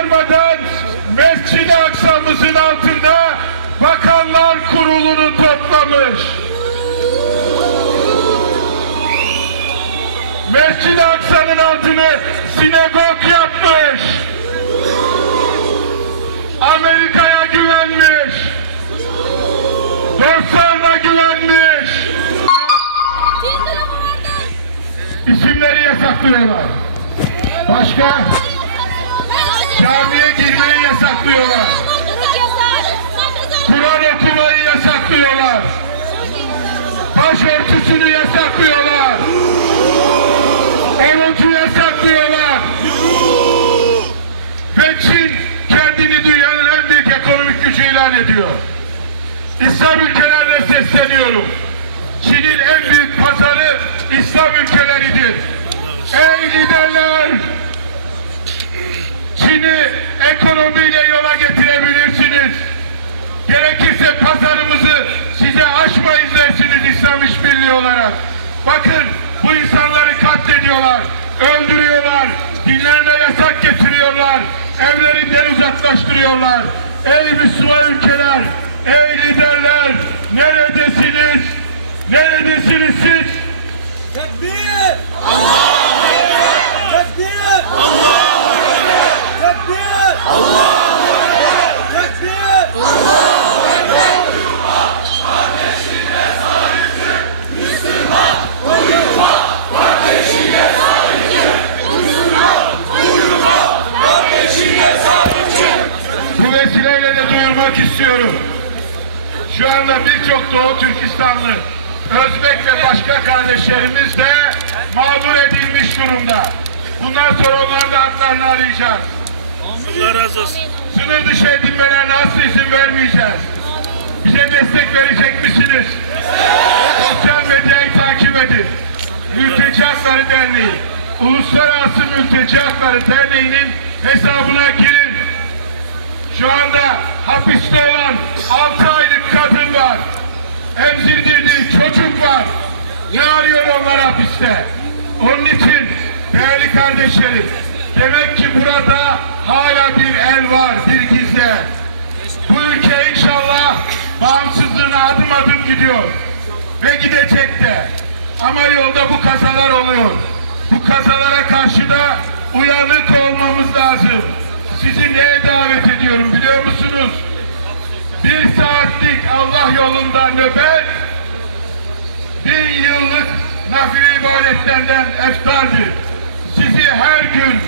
darmadan Mescid-i Aksa'mızın altında Bakanlar Kurulu'nu toplamış. Mescid-i Aksa'nın altını sinagog yapmış. Amerika'ya güvenmiş. Dostlarına güvenmiş. İsimleri yasaklıyorlar. Başka? Camiye girmeyi yasaklıyorlar. Kur'an okumayı yasaklıyorlar. Başörtüsünü yasaklıyorlar. Orucu yasaklıyorlar. Ve Çin kendini dünyanın en büyük ekonomik gücü ilan ediyor. İslam ülkelerine sesleniyorum. Çin'in en büyük pazarı İslam ülkeleridir. Ey liderler! Çin'i ekonomiyle yola getirebilirsiniz. Gerekirse pazarımızı size açmayız dersiniz İslam İşbirliği olarak. Bakın bu insanları katlediyorlar, öldürüyorlar, dinlerine yasak getiriyorlar, evlerinden uzaklaştırıyorlar. Ey Müslüman ülkeler, ey liderler, neredesiniz? Neredesiniz siz? Tekbir! Allahu Ekber! Tekbir! Allahu Ekber! Tekbir! Allahu Ekber! Tekbir! Allahu Ekber! Kardeşine sahip çık! Müslüman! Uyuma! Kardeşine sahip çık! Müslüman! Uyuma! Kardeşine sahip çık! Bu vesileyle de duyurmak istiyorum. Şu anda birçok Doğu Türkistanlı, Özbek ve başka kardeşlerimiz de mağdur edilmiş durumda. Bundan sonra onların da haklarını arayacağız. Allah razı olsun. Sınır dışı edilmelerine asla izin vermeyeceğiz. Bize destek verecek misiniz? Sosyal medyayı takip edin. Mülteci Hakları Derneği, Uluslararası Mülteci Hakları Derneği'nin hesabına girin. Şu anda hapiste olan 6 aylık kadın var. Emzirdirdiği çocuk var. Ne arıyor onlar hapiste? Onun için değerli kardeşlerim, demek ki burada hala bir el var, bir gizle. Bu ülke inşallah bağımsızlığına adım adım gidiyor. Ve gidecek de. Ama yolda bu kazalar oluyor. Bu kazalara karşı da uyanık olmamız lazım. Sizi neye davet ediyorum biliyor musunuz? 1 saatlik Allah yolunda nöbet, 1 yıllık nafile ibadetlerden eftaldir. Sizi her gün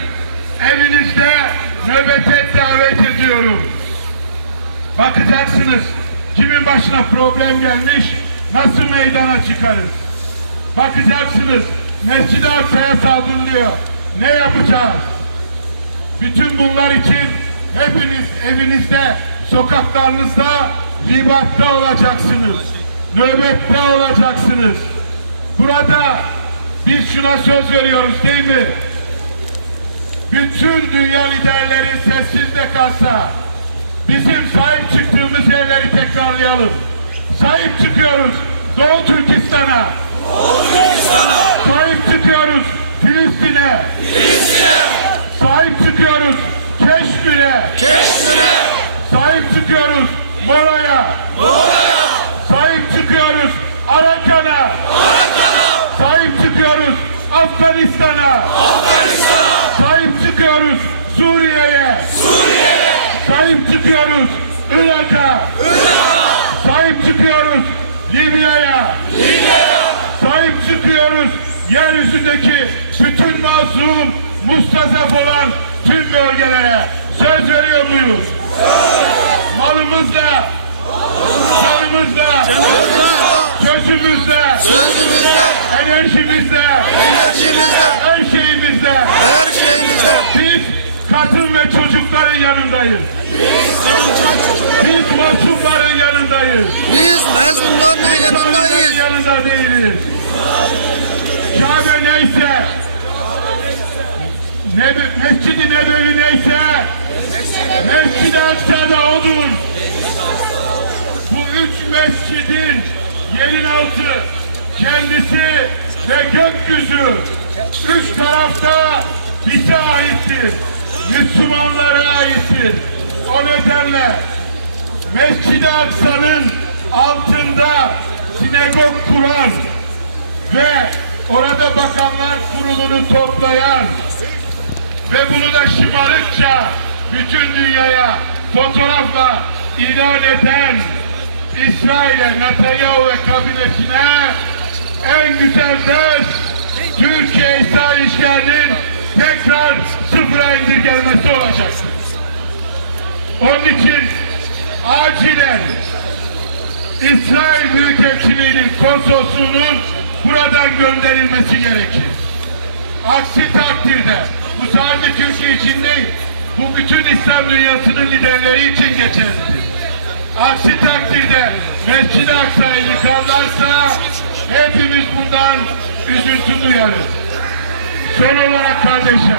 evinizde nöbete davet ediyorum. Bakacaksınız kimin başına problem gelmiş, nasıl meydana çıkarız. Bakacaksınız Mescid-i Aksa'ya saldırılıyor. Ne yapacağız? Bütün bunlar için hepiniz evinizde, sokaklarınızda ribatta olacaksınız. Nöbette olacaksınız. Burada biz şuna söz veriyoruz değil mi? Bütün dünya liderleri sessiz de kalsa bizim sahip çıktığımız yerleri tekrarlayalım. Sahip çıkıyoruz Doğu Türkistan'a. Sahip çıkıyoruz Filistin'e. Sahip çıkıyoruz Keşmir'e. Sahip çıkıyoruz Mora'ya. Sahip çıkıyoruz Arakan'a. Sahip çıkıyoruz Afganistan'a. Sahip çıkıyoruz Suriye'ye. Sahip çıkıyoruz Irak'a. Sahip çıkıyoruz Libya'ya. Sahip çıkıyoruz yeryüzündeki bütün mazlum, mustazaf olan tüm bölgelere. Söz veriyor muyuz? Malımızla, canımızla, sözümüzle, enerjimizle, her şeyimizle biz kadın ve çocukların yanındayız. Biz masumların yanındayız. Biz insanların yanında değiliz. Kabe neyse, Mescid-i Nebevi neyse, Mescid-i Aksa'da odur. Bu 3 mescidin yerin altı, kendisi ve gökyüzü 3 tarafta bize aittir. Müslümanlara aittir. O nedenle Mescid-i Aksa'nın altında sinagog kuran ve orada bakanlar kurulunu toplayan ve bunu da şımarıkça bütün dünyaya fotoğrafla ilan eden İsrail'e, Netanyahu ve kabinetine en güzel ders Türkiye-İsrail işgalinin tekrar sıfıra indirgenmesi olacaktır. Onun için acilen İsrail Büyükelçiliği'nin, konsolosluğunun buradan gönderilmesi gerekir. Aksi takdirde, bu sadece Türkiye için değil, bu bütün İslam dünyasının liderleri için geçerlidir. Aksi takdirde Mescid-i Aksa'yı yıkarlarsa hepimiz bundan üzüntü duyarız. Son olarak kardeşler,